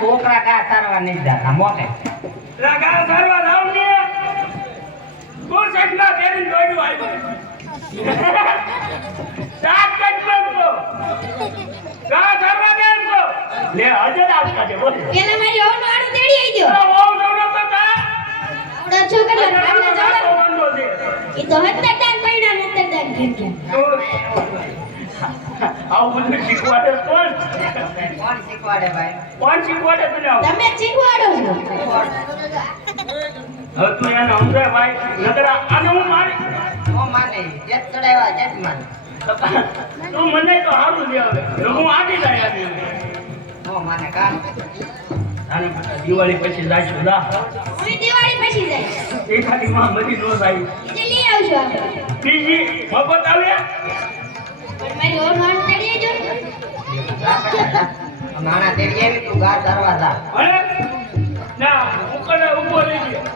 છોકરા કા સારવા નહીં જાતા મોટે કા સારવા લાવ ને કો સટલા કરીને દોડ્યું આવ્યું સાત કટકો કા સારવા કેમ કો લે હજર આવ કાઢે બોલ પેલા મારી ઓનો આડું તેડી આવી ગયો ઓ જોડો તો કા ઓડો છોકરા કાઢલા જોડો ઈ તો હત્તર દાન પૈડા હત્તર દાન ગયા આવ બધું શીખવાડે કોણ શીખવાડે ભાઈ કોણ શીખવાડે તને આવ તમે શીખવાડો છો હવે તું એને સમજાય ભાઈ નકર આને હું મારી નો માને જેત ચડાવ્યા જેત માને તું મને તો હારું લે હવે હું આડી જાય આવી નો માને કા આને દિવાળી પછી લાઈશું લા હું દિવાળી પછી જાય એ ખાલી માં મરી નો જાય ઈ લઈ આવજો આપણે બીજી મફત આવ્યા પણ મારી ઓનો આડું તેડી આવજો નાના તેડી આવી તું ગા ધરવા જા અરે ના ઉપર ઉભો રહી ગયો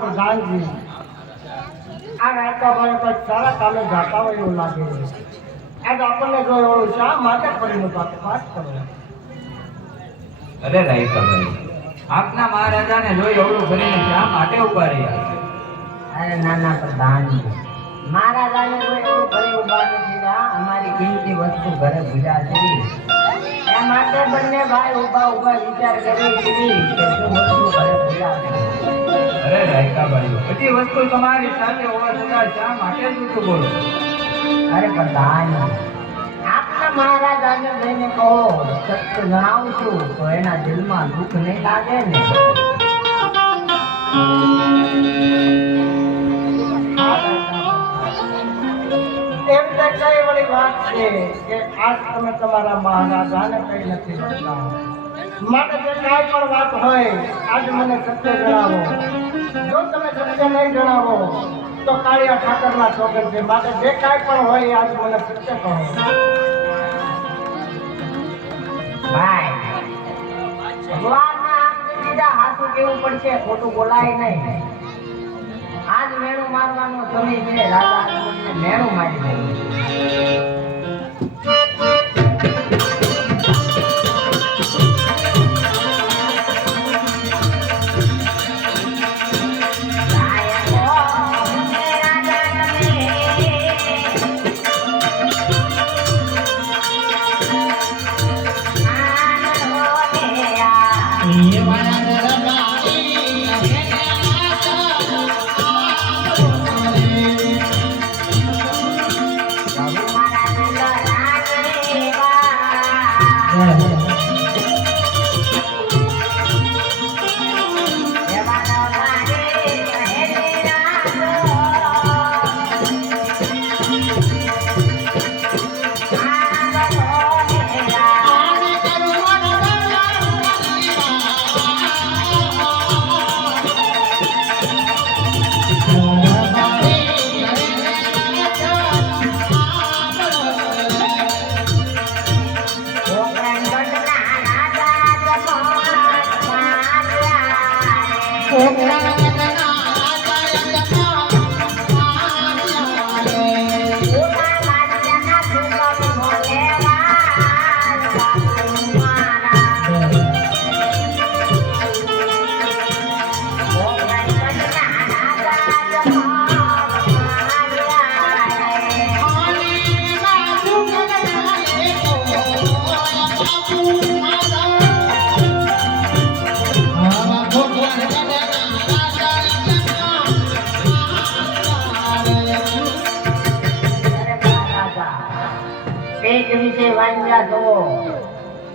प्रधान जी आ रायता भाई पर सारा कामे जाता हो એવું લાગે આજ આપણને જો એવું શા માટે પડીને વાત કરો અરે રાયકા ભાઈ આપના મહારાજાને જોઈ એવડું કરીને શા માટે ઉભા રહ્યા અરે નાના પ્રધાનજી મહારાજાને કોઈ એવું ઘરે ઉભા નથી રહ્યા અમારી કિંમતી વસ્તુ ઘરે ભૂલા છે એ માટે બંને ભાઈ ઉભા વિચાર કરી દીધી કે શું વસ્તુ ઘરે ભૂલા છે અરે રાયકા ભાઈ બધી વસ્તુ તમારી સાથે હોવા છતાં શા માટે જૂઠું બોલો અરે પ્રધાન આપના મહારાજાને જઈને કહો સત્ય જણાવું છું તો એના દિલમાં દુઃખ નહીં લાગે ને એમ તો કઈ વળી વાત છે કે આજ તમે તમારા મહારાજાને કઈ નથી બદલાવો માટે જે કાંઈ પણ વાત હોય આજ મને સત્ય જણાવો જો તમે સત્ય નહીં જણાવો તો કાળિયા ઠાકરના ચોગન છે માટે જે કાંઈ પણ હોય આજ મને સત્ય કહો ભાઈ ભગવાનના આમ દીધા હાથું કેવું પડશે ખોટું બોલાય નહીં આજ મેણું મારવાનો સમય છે રાજા મેણું મારી દે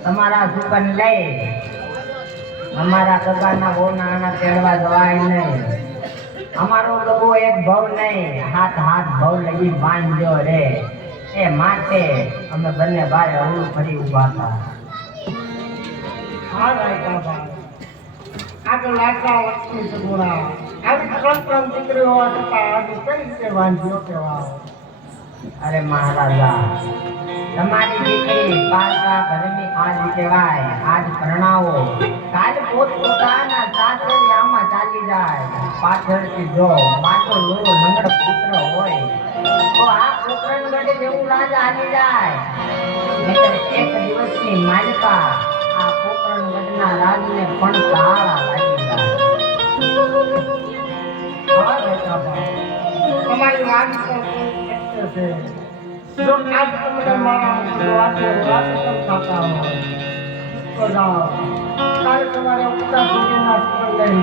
તમારા સુકન લઈ અમારા ગગાના બહુના આના તેડવા જવાય નહીં. અમારો ગગો એક ભવ નહીં, હાથ હાથ ભવ લગી બાંધ્યો રે. એ માટે અમે બંને ભાઈ હળવું ફરી ઊભા હતા. હા રાયકાબા, આગળ લાડકા વખતની સગુણા આવી ત્રણ દીકરીઓ હોવા છતાં આજે કઈ રીતે વાંધ્યો કેવા? અરે મહારાજા, તમારી દીકરી પારકા ઘરની આજ કહેવાય. આજ પરણાવો, કાલ પોતપોતાના સાસરિયામાં ચાલી જાય. પાછળથી જો બાટો લોરો લંગડ પુત્ર હોય તો આ પુત્રને ગળે જેવું લાજ આવી જાય. નહીંતર એક દિવસની માલિકા આ પોકરણગઢના રાજને પણ તાળા લાગી જાય. હા રાયકાબા, તમારી વાત તો સત્ય છે. જો આજ તમને મારા વાતે વાત થતા હોય તો જાઓ, કાલે તમારે ઉત્તર સુધીના સ્થળ લઈ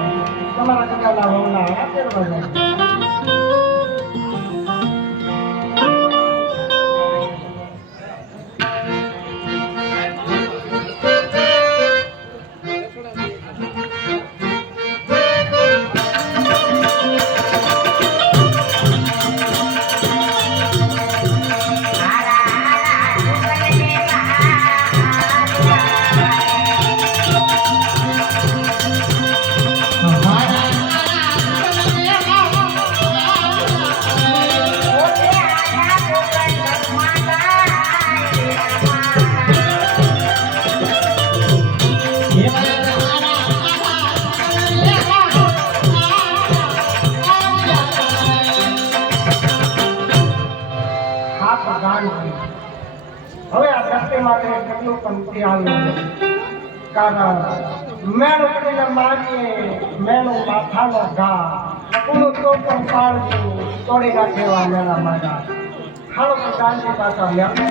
તમારા કદાના ભવના આશીર્વાદ જાય. હવે આ ધરતી માટે કેટલું પંક્તિ આવ્યું, કારણ મેણું કરીને મારીએ મેણું માથાનો ઘા, પૂરું તો પણ પાડતું તોડી નાખેવા મેળા મારા. હાલો પ્રધાનજી પાછા મેળો.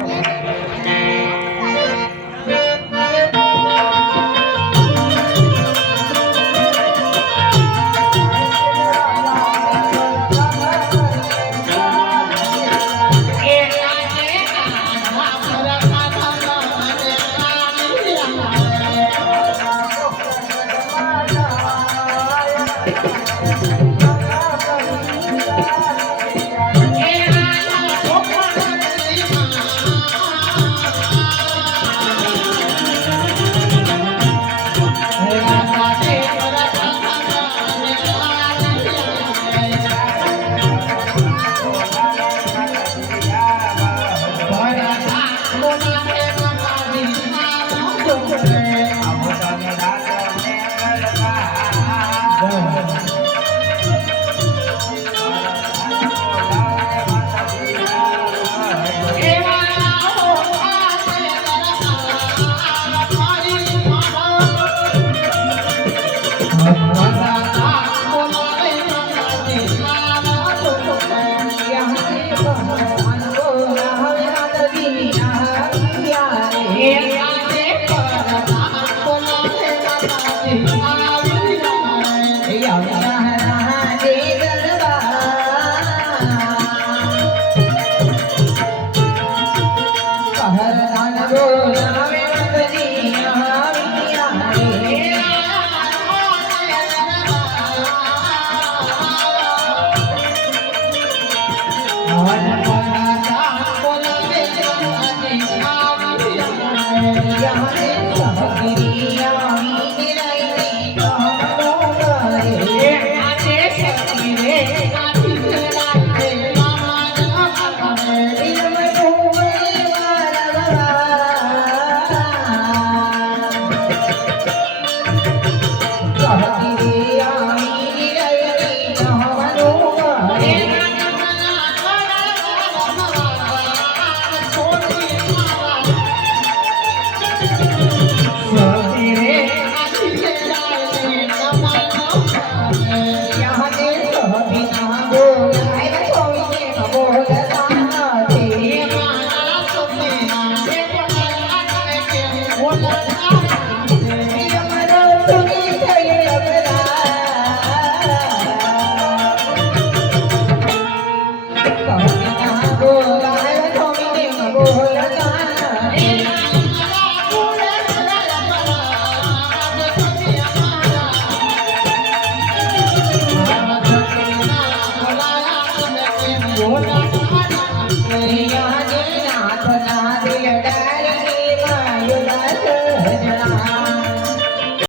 ભોળા